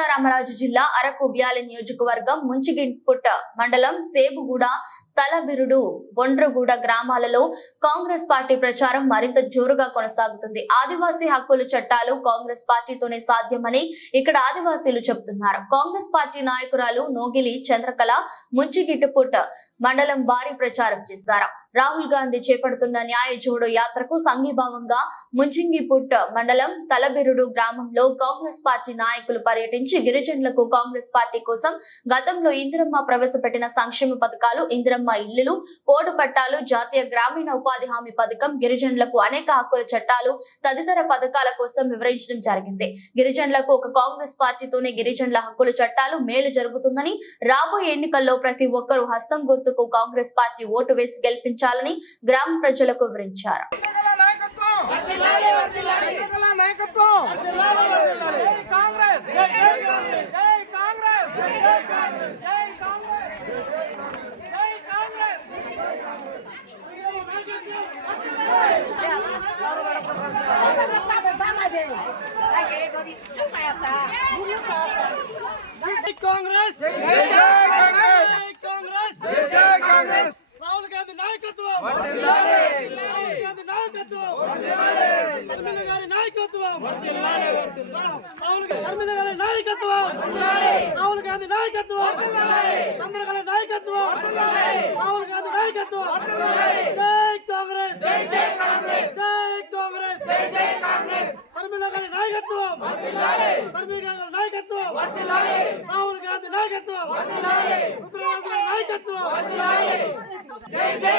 సీతారామరాజు జిల్లా అరకు వ్యాలీ నియోజకవర్గం ముంచిగిపుట్ట మండలం సేబుగూడ తలబిరుడు బొండ్రగూడ గ్రామాలలో కాంగ్రెస్ పార్టీ ప్రచారం మరింత జోరుగా కొనసాగుతుంది. ఆదివాసీ హక్కుల చట్టాలు కాంగ్రెస్ పార్టీతోనే సాధ్యమని ఇక్కడ ఆదివాసీలు చెబుతున్నారు. కాంగ్రెస్ పార్టీ నాయకురాలు నోగిలి చంద్రకళ ముంచిగిట్టుపుట్ట మండలం భారీ ప్రచారం చేశారు. రాహుల్ గాంధీ చేపడుతున్న న్యాయ జోడో యాత్రకు సంఘీభావంగా ముంచింగిపుట్ట మండలం తలబిరుడు గ్రామంలో కాంగ్రెస్ పార్టీ నాయకులు పర్యటించి గిరిజనులకు కాంగ్రెస్ పార్టీ కోసం గతంలో ఇందిరమ్మ ప్రవేశపెట్టిన సంక్షేమ పథకాలు, ఇందిరమ్మ ఇల్లులు, పోడు పట్టాలు, జాతీయ గ్రామీణ ఉపాధి హామీ పథకం, గిరిజనులకు అనేక హక్కుల చట్టాలు తదితర పథకాల కోసం వివరించడం జరిగింది. గిరిజనులకు ఒక కాంగ్రెస్ పార్టీతోనే గిరిజనుల హక్కుల చట్టాలు మేలు జరుగుతుందని, రాబోయే ఎన్నికల్లో ప్రతి ఒక్కరూ హస్తం గుర్తుకు కాంగ్రెస్ పార్టీ ఓటు వేసి గెలిపించాలని గ్రామ ప్రజలకు వివరించారు. రాహుల్ గాంధీ నాయకత్వం, శర్మిల గారి నాయకత్వం, శర్మిల గారి నాయకత్వం, రాహుల్ గాంధీ నాయకత్వం, చంద్రకళ నాయకత్వం, రాహుల్ గాంధీ నాయకత్వం. జై కాంగ్రెస్, జై కాంగ్రెస్, జై కాంగ్రెస్. శర్మిల గారి నాయకత్వం, శర్మిల గారి నాయకత్వం, రాహుల్ గాంధీ నాయకత్వం, రుద్రరాజు గారి నాయకత్వం. జై జై